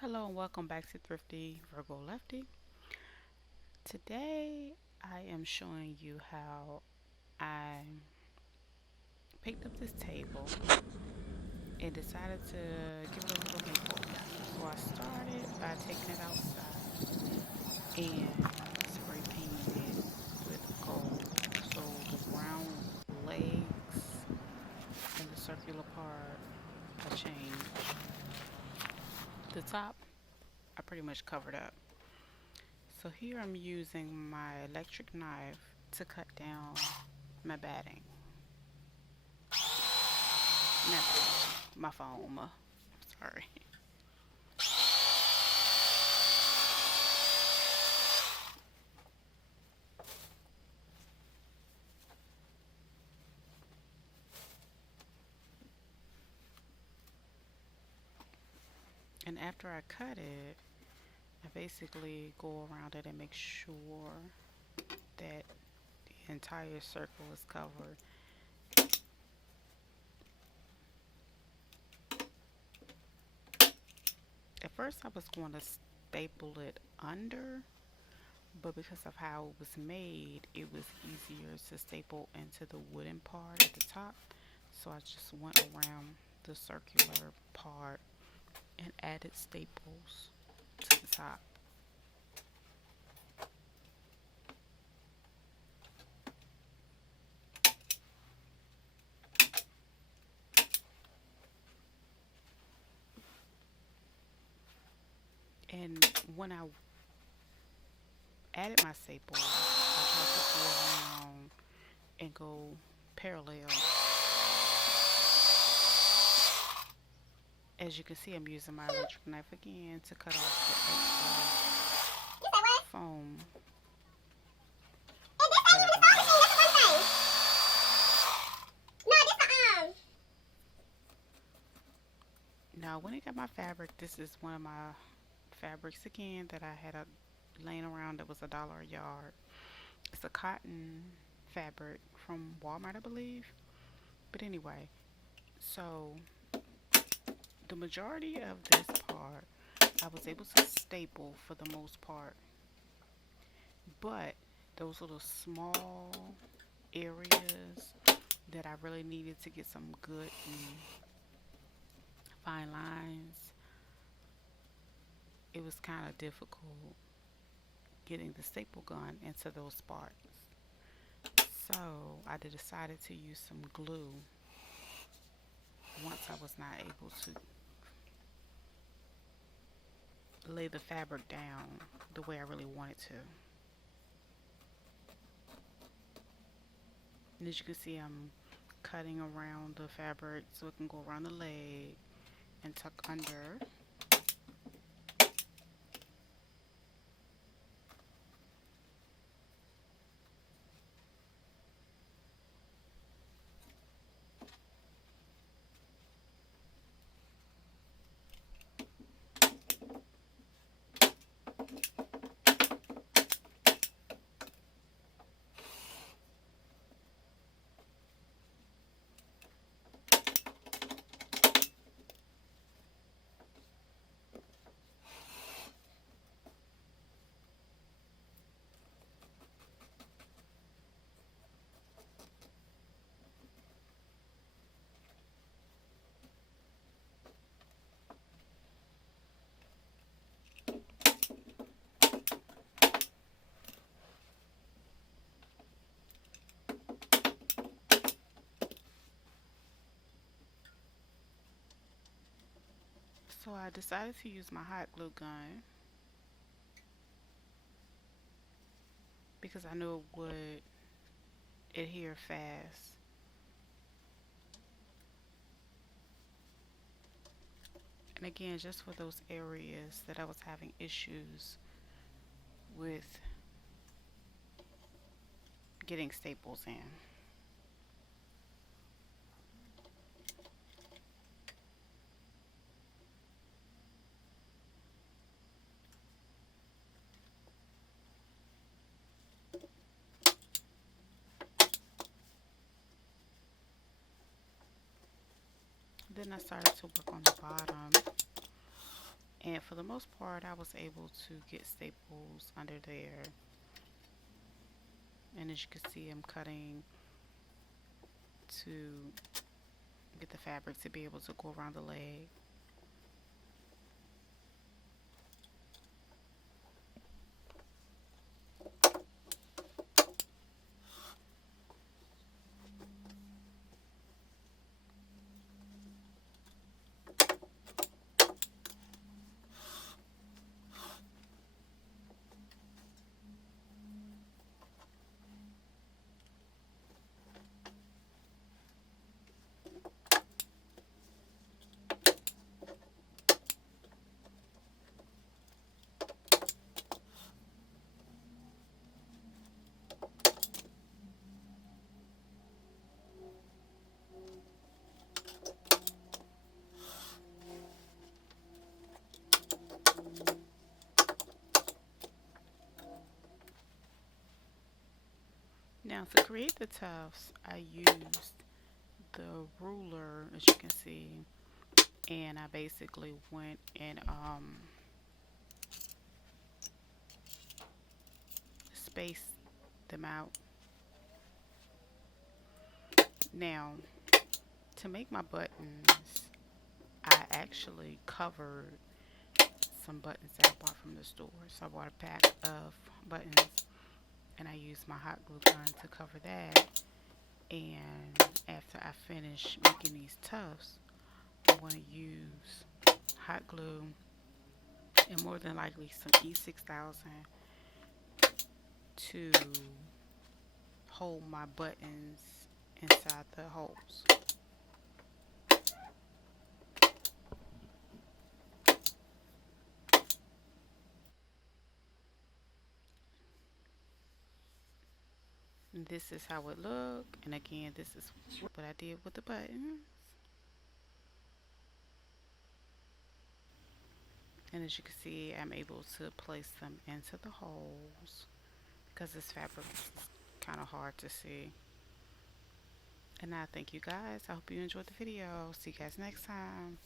Hello and welcome back to Thrifty Virgo Lefty. Today I am showing you how I picked up this table and decided to give it a little makeover. So I started by taking it outside and spray painting it with gold. So the round legs and the circular part I changed. The top I pretty much covered up. So here I'm using my electric knife to cut down my batting. Not batting, my foam. Sorry. And after I cut it, I basically go around it and make sure that the entire circle is covered. At first I was going to staple it under, but because of how it was made, it was easier to staple into the wooden part at the top. So I just went around the circular part and added staples to the top. And when I added my staples, I tried to go around and go parallel. As you can see, I'm using my electric knife again to cut off the extra foam. Now, when I got my fabric, this is one of my fabrics again that I had laying around that was $1 a yard. It's a cotton fabric from Walmart, I believe. But anyway, so the majority of this part I was able to staple for the most part, but those little small areas that I really needed to get some good and fine lines, it was kind of difficult getting the staple gun into those spots. So I decided to use some glue once I was not able to lay the fabric down the way I really wanted to. And as you can see, I'm cutting around the fabric so it can go around the leg and tuck under. So I decided to use my hot glue gun because I knew it would adhere fast. And again, just for those areas that I was having issues with getting staples in. Then I started to work on the bottom. And for the most part, I was able to get staples under there. And as you can see, I'm cutting to get the fabric to be able to go around the leg. Now to create the tufts, I used the ruler, as you can see, and I basically went and spaced them out. Now, to make my buttons, I actually covered some buttons that I bought from the store. So I bought a pack of buttons and I used my hot glue gun to cover that. And after I finish making these tufts, I'm going to use hot glue and more than likely some E6000 to hold my buttons inside the holes. And this is how it looked. And again, this is what I did with the buttons. And as you can see, I'm able to place them into the holes because this fabric is kind of hard to see. And I thank you guys. I hope you enjoyed the video. See you guys next time.